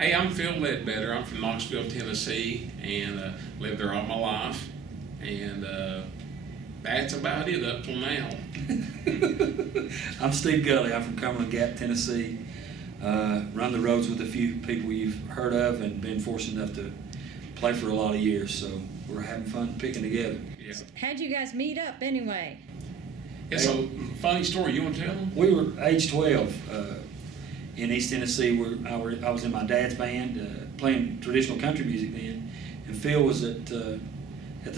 Hey, I'm Phil Ledbetter. I'm from Knoxville, Tennessee, and lived there all my life. And that's about it up till now. I'm Steve Gully. I'm from Cumberland Gap, Tennessee. Run the roads with a few people you've heard of and been fortunate enough to play for a lot of years. So we're having fun picking together. Yeah. How'd you guys meet up anyway? It's a funny story. You want to tell them? We were age 12 in East Tennessee. I was in my dad's band playing traditional country music then, and Phil was at the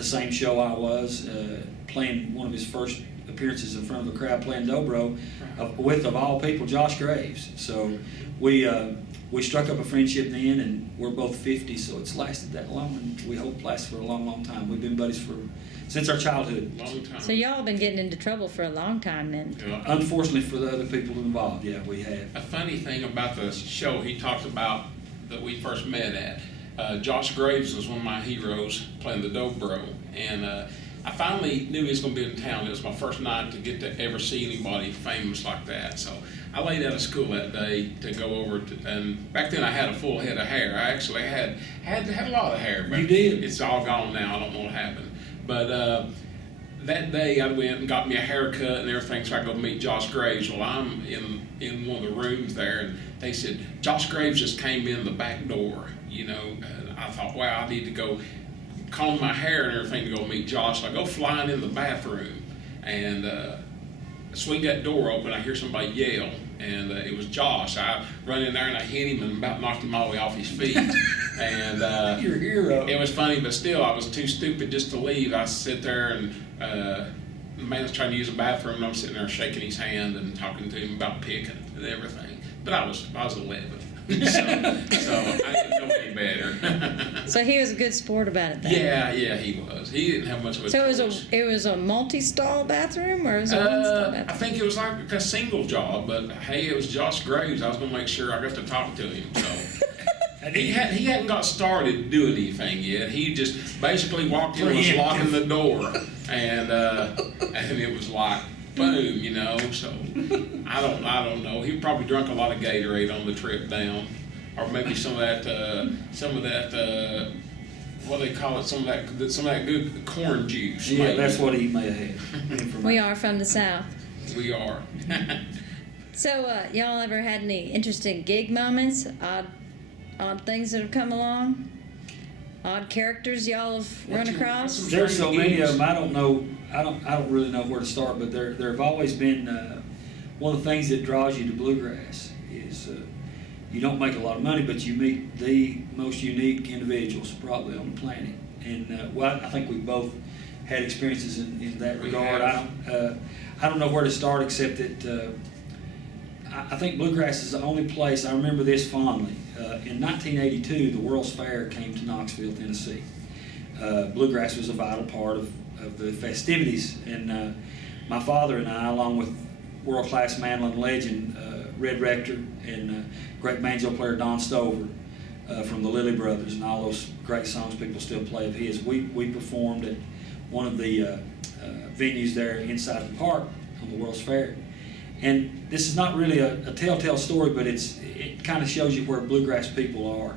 same show I was, playing one of his first appearances in front of a crowd playing dobro with, of all people, Josh Graves. So we struck up a friendship then, and we're both 50, so it's lasted that long, and we hope it lasts for a long, long time. We've been buddies since our childhood. Long time. So y'all have been getting into trouble for a long time then. Yeah. Unfortunately for the other people involved, yeah, we have. A funny thing about the show he talked about that we first met at, Josh Graves was one of my heroes playing the dobro, and I finally knew he was going to be in town. It was my first night to get to ever see anybody famous like that. So I laid out of school that day to go over to, and back then I had a full head of hair. I actually had a lot of hair, but you did. It's all gone now. I don't know what happened. But that day I went and got me a haircut and everything, so I go meet Josh Graves. Well, I'm in one of the rooms there, and they said, Josh Graves just came in the back door, you know. And I thought, wow, I need to go comb my hair and everything to go meet Josh. So I go flying in the bathroom, and swing that door open, I hear somebody yell, and it was Josh. I run in there and I hit him and about knocked him all the way off his feet. And Your hero. it was funny, but still, I was too stupid just to leave. I sit there, and the man was trying to use the bathroom, and I'm sitting there shaking his hand and talking to him about picking and everything. But I was 11. so I didn't know any better. So he was a good sport about it then. Yeah, he was. He didn't have much of a So choice. it was a multi-stall bathroom, or was it one stall bathroom? I think it was like a single job, but hey, it was Josh Graves. I was gonna make sure I got to talk to him. So he hadn't got started doing anything yet. He just basically walked in and was locking the door, and it was like boom, you know. So I don't know. He probably drank a lot of Gatorade on the trip down, or maybe some of that what do they call it? Some of that good corn juice. Yeah, maybe. that's what he may have had. We are from the South. We are. So y'all ever had any interesting gig moments? Odd things that have come along? Odd characters y'all have run across? There's so many of them. I don't know. I don't really know where to start. But there have always been one of the things that draws you to bluegrass is you don't make a lot of money, but you meet the most unique individuals probably on the planet. And I think we both had experiences in that regard. I don't know where to start except that I think bluegrass is the only place. I remember this fondly. In 1982, the World's Fair came to Knoxville, Tennessee. Bluegrass was a vital part of the festivities, and my father and I, along with world-class mandolin legend Red Rector and great banjo player Don Stover from the Lilly Brothers, and all those great songs people still play of his, we performed at one of the venues there inside the park on the World's Fair. And this is not really a telltale story, but it kind of shows you where bluegrass people are.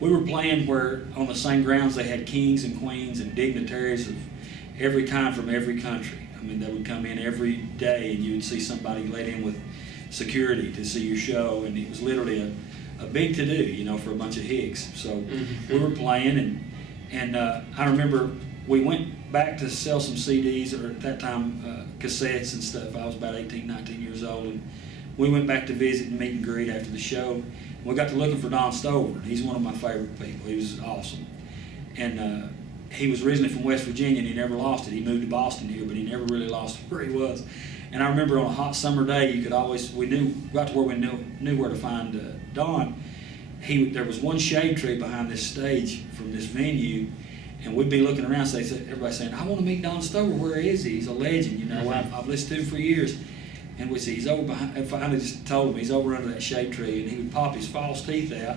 We were playing where on the same grounds they had kings and queens and dignitaries of every kind from every country. I mean, they would come in every day, and you would see somebody let in with security to see your show, and it was literally a big to-do, you know, for a bunch of hicks. So we were playing, and I remember we went back to sell some CDs, or at that time cassettes and stuff. I was about 18, 19 years old, and we went back to visit and meet and greet after the show. We got to looking for Don Stover. He's one of my favorite people. He was awesome. And he was originally from West Virginia, and he never lost it. He moved to Boston here, but he never really lost where he was. And I remember on a hot summer day, we got to where we knew where to find Don. There was one shade tree behind this stage from this venue, and we'd be looking around, everybody saying, I want to meet Don Stover. Where is he? He's a legend, you know. I've listened to him for years. And we'd see he's over behind, and finally just told him he's over under that shade tree, and he would pop his false teeth out,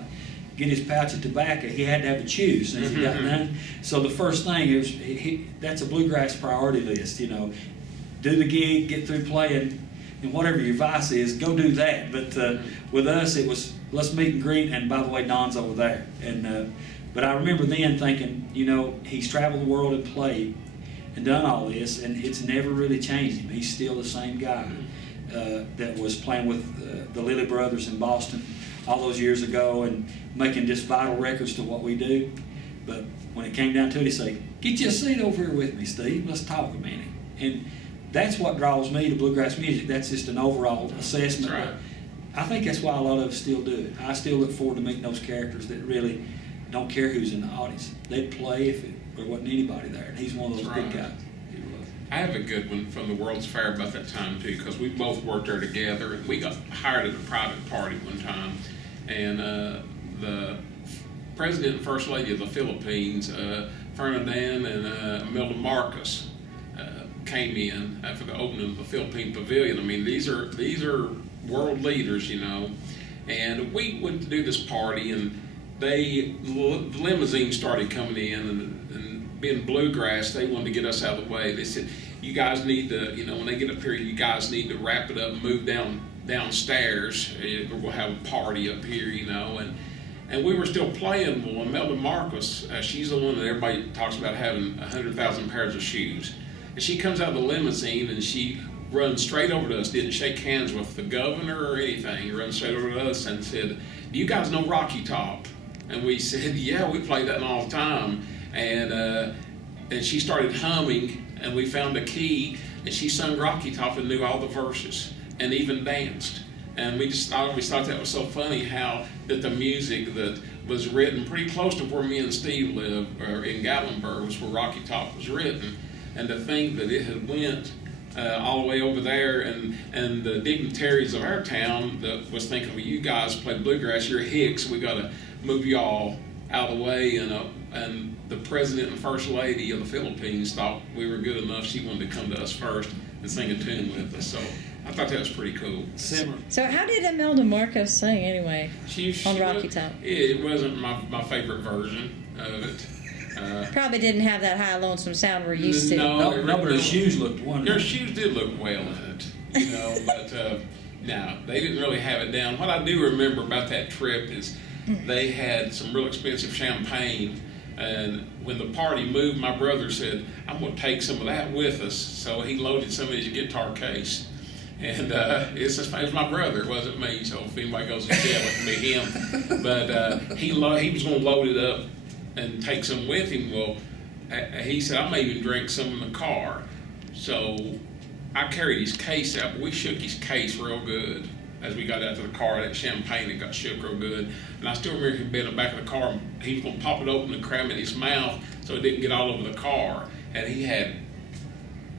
get his pouch of tobacco. He had to have a chew as soon as he got done. So the first thing, that's a bluegrass priority list, you know. Do the gig, get through playing, and whatever your vice is, go do that. But with us, it was, let's meet and greet, and by the way, Don's over there. And but I remember then thinking, you know, he's traveled the world and played and done all this, and it's never really changed him. He's still the same guy that was playing with the Lilly Brothers in Boston all those years ago and making just vital records to what we do. But when it came down to it, he'd say, "Get you a seat over here with me, Steve. Let's talk a minute." And that's what draws me to bluegrass music. That's just an overall assessment. That's right. I think that's why a lot of us still do it. I still look forward to meeting those characters that really don't care who's in the audience. They'd play if there wasn't anybody there. And he's one of those That's big right. guys. He was. I have a good one from the World's Fair about that time too, because we both worked there together, and we got hired at a private party one time, and the President and First Lady of the Philippines, Ferdinand and Imelda Marcos, came in for the opening of the Philippine Pavilion. I mean, these are world leaders, you know, and we went to do this party, and the limousine started coming in, and being Bluegrass, they wanted to get us out of the way. They said, "You guys need to, you know, when they get up here, you guys need to wrap it up and move downstairs. We'll have a party up here, you know." And we were still playing. Well, Imelda Marcos, she's the one that everybody talks about having 100,000 pairs of shoes. And she comes out of the limousine and she runs straight over to us, didn't shake hands with the governor or anything, runs straight over to us and said, "Do you guys know Rocky Top?" And we said, "Yeah, we play that all the time." And she started humming, and we found a key, and she sung Rocky Top and knew all the verses and even danced. And we always thought that was so funny, how that the music that was written pretty close to where me and Steve live, or in Gatlinburg, was where Rocky Top was written. And to think that it had went all the way over there, and the dignitaries of our town that was thinking, "Well, you guys play bluegrass, you're Hicks, we got to move y'all out of the way." And the President and First Lady of the Philippines thought we were good enough. She wanted to come to us first and sing a tune with us. So I thought that was pretty cool. Simmer. So how did Imelda Marcos sing anyway? On Rocky Top? It wasn't my favorite version of it. Probably didn't have that high lonesome sound we're used to. No, No, but her shoes looked wonderful. Their shoes did look well in it, you know, but no, they didn't really have it down. What I do remember about that trip is they had some real expensive champagne, and when the party moved, my brother said, "I'm going to take some of that with us." So he loaded some of his guitar case. And it's my brother, it wasn't me, so if anybody goes to jail, it can be him. But he was going to load it up and take some with him. Well, he said, "I may even drink some in the car." So I carried his case out, but we shook his case real good as we got out to the car. That champagne, it got shook real good. And I still remember him being in the back of the car, and he was going to pop it open and cram it in his mouth so it didn't get all over the car. And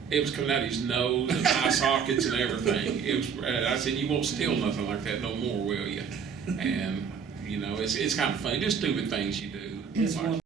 it was coming out of his nose and eye sockets and everything. I said, "You won't steal nothing like that no more, will you?" And, you know, it's kind of funny, just stupid things you do. It's one